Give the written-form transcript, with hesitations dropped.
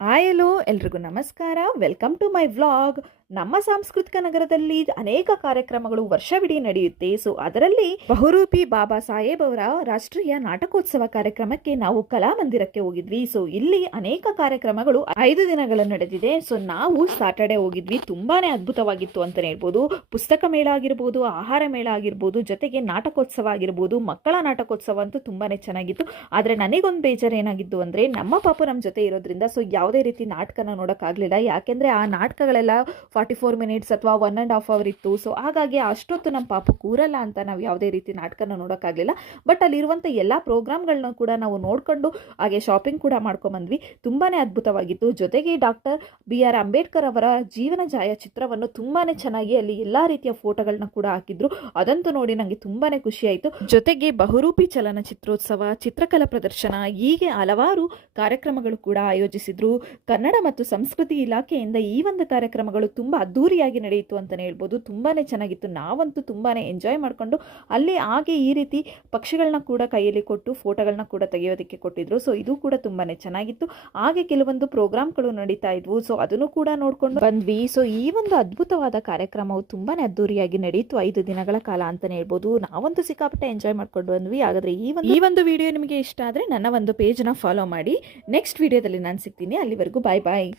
Hi hello ಎಲ್ರಿಗೂ ನಮಸ್ಕಾರ. Welcome to my vlog. ನಮ್ಮ ಸಾಂಸ್ಕೃತಿಕ ನಗರದಲ್ಲಿ ಅನೇಕ ಕಾರ್ಯಕ್ರಮಗಳು ವರ್ಷವಿಡೀ ನಡೆಯುತ್ತೆ. ಸೊ ಅದರಲ್ಲಿ ಬಹುರೂಪಿ ಬಾಬಾ ಸಾಹೇಬ್ ಅವರ ರಾಷ್ಟ್ರೀಯ ನಾಟಕೋತ್ಸವ ಕಾರ್ಯಕ್ರಮಕ್ಕೆ ನಾವು ಕಲಾಮಂದಿರಕ್ಕೆ ಹೋಗಿದ್ವಿ. ಸೊ ಇಲ್ಲಿ ಅನೇಕ ಕಾರ್ಯಕ್ರಮಗಳು 5 ದಿನಗಳು ನಡೆದಿದೆ. ಸೊ ನಾವು ಸಾಟರ್ಡೆ ಹೋಗಿದ್ವಿ. ತುಂಬಾನೇ ಅದ್ಭುತವಾಗಿತ್ತು ಅಂತಾನೆ ಹೇಳ್ಬೋದು. ಪುಸ್ತಕ ಮೇಳ ಆಗಿರ್ಬೋದು, ಆಹಾರ ಮೇಳ ಆಗಿರ್ಬೋದು, ಜೊತೆಗೆ ನಾಟಕೋತ್ಸವ ಆಗಿರ್ಬೋದು, ಮಕ್ಕಳ ನಾಟಕೋತ್ಸವ ಅಂತೂ ತುಂಬಾನೇ ಚೆನ್ನಾಗಿತ್ತು. ಆದ್ರೆ ನನಗೊಂದು ಬೇಜಾರು ಏನಾಗಿದ್ದು ಅಂದ್ರೆ ನಮ್ಮ ಪಾಪು ನಮ್ಮ ಜೊತೆ ಇರೋದ್ರಿಂದ ಸೊ ಯಾವುದೇ ರೀತಿ ನಾಟಕನ ನೋಡೋಕ್ಕಾಗಲಿಲ್ಲ. ಯಾಕೆಂದರೆ ಆ ನಾಟಕಗಳೆಲ್ಲ 44 ಮಿನಿಟ್ಸ್ ಅಥವಾ 1.5 ಅವರ್ ಇತ್ತು. ಸೊ ಹಾಗಾಗಿ ಅಷ್ಟೊತ್ತು ನಮ್ಮ ಪಾಪು ಕೂರಲ್ಲ ಅಂತ ನಾವು ಯಾವುದೇ ರೀತಿ ನಾಟಕನ ನೋಡೋಕ್ಕಾಗಲಿಲ್ಲ. ಬಟ್ ಅಲ್ಲಿರುವಂಥ ಎಲ್ಲ ಪ್ರೋಗ್ರಾಮ್ಗಳನ್ನ ಕೂಡ ನಾವು ನೋಡಿಕೊಂಡು ಹಾಗೆ ಶಾಪಿಂಗ್ ಕೂಡ ಮಾಡ್ಕೊಂಬಂದ್ವಿ. ತುಂಬಾ ಅದ್ಭುತವಾಗಿತ್ತು. ಜೊತೆಗೆ ಡಾಕ್ಟರ್ BR ಅಂಬೇಡ್ಕರ್ ಅವರ ಜೀವನ ಛಾಯಾಚಿತ್ರವನ್ನು ತುಂಬಾ ಚೆನ್ನಾಗಿ ಅಲ್ಲಿ ಎಲ್ಲ ರೀತಿಯ ಫೋಟೋಗಳನ್ನ ಕೂಡ ಹಾಕಿದ್ರು. ಅದಂತೂ ನೋಡಿ ನನಗೆ ತುಂಬಾ ಖುಷಿ ಆಯಿತು. ಜೊತೆಗೆ ಬಹುರೂಪಿ ಚಲನಚಿತ್ರೋತ್ಸವ, ಚಿತ್ರಕಲಾ ಪ್ರದರ್ಶನ, ಹೀಗೆ ಹಲವಾರು ಕಾರ್ಯಕ್ರಮಗಳು ಕೂಡ ಆಯೋಜಿಸಿದ್ರು. ಕನ್ನಡ ಮತ್ತು ಸಂಸ್ಕೃತಿ ಇಲಾಖೆಯಿಂದ ಈ ಒಂದು ಕಾರ್ಯಕ್ರಮಗಳು ತುಂಬ ಅದ್ದೂರಿಯಾಗಿ ನಡೆಯಿತು ಅಂತಲೇ ಹೇಳ್ಬೋದು. ತುಂಬಾ ಚೆನ್ನಾಗಿತ್ತು. ನಾವಂತೂ ತುಂಬಾ ಎಂಜಾಯ್ ಮಾಡಿಕೊಂಡು ಅಲ್ಲಿ ಹಾಗೆ ಈ ರೀತಿ ಪಕ್ಷಿಗಳನ್ನ ಕೂಡ ಕೈಯಲ್ಲಿ ಕೊಟ್ಟು ಫೋಟೋಗಳನ್ನ ಕೂಡ ತೆಗೆಯೋದಕ್ಕೆ ಕೊಟ್ಟಿದ್ರು. ಸೊ ಇದು ಕೂಡ ತುಂಬಾ ಚೆನ್ನಾಗಿತ್ತು. ಹಾಗೆ ಕೆಲವೊಂದು ಪ್ರೋಗ್ರಾಮ್ಗಳು ನಡೀತಾ ಇದ್ವು. ಸೊ ಅದನ್ನು ಕೂಡ ನೋಡ್ಕೊಂಡು ಬಂದ್ವಿ. ಸೊ ಈ ಒಂದು ಅದ್ಭುತವಾದ ಕಾರ್ಯಕ್ರಮವು ತುಂಬಾ ಅದ್ದೂರಿಯಾಗಿ ನಡೆಯಿತು 5 ದಿನಗಳ ಕಾಲ ಅಂತಲೇ ಹೇಳ್ಬೋದು. ನಾವಂತೂ ಸಿಕ್ಕಾಪಟ್ಟೆ ಎಂಜಾಯ್ ಮಾಡ್ಕೊಂಡು ಬಂದ್ವಿ. ಹಾಗಾದ್ರೆ ಈ ಒಂದು ವಿಡಿಯೋ ನಿಮಗೆ ಇಷ್ಟ ಆದರೆ ನನ್ನ ಒಂದು ಪೇಜ್ನ ಫಾಲೋ ಮಾಡಿ. ನೆಕ್ಸ್ಟ್ ವಿಡಿಯೋದಲ್ಲಿ ನಾನು ಸಿಗ್ತೀನಿ. ಅಲ್ಲಿವರೆಗೂ ಬಾಯ್ ಬಾಯ್.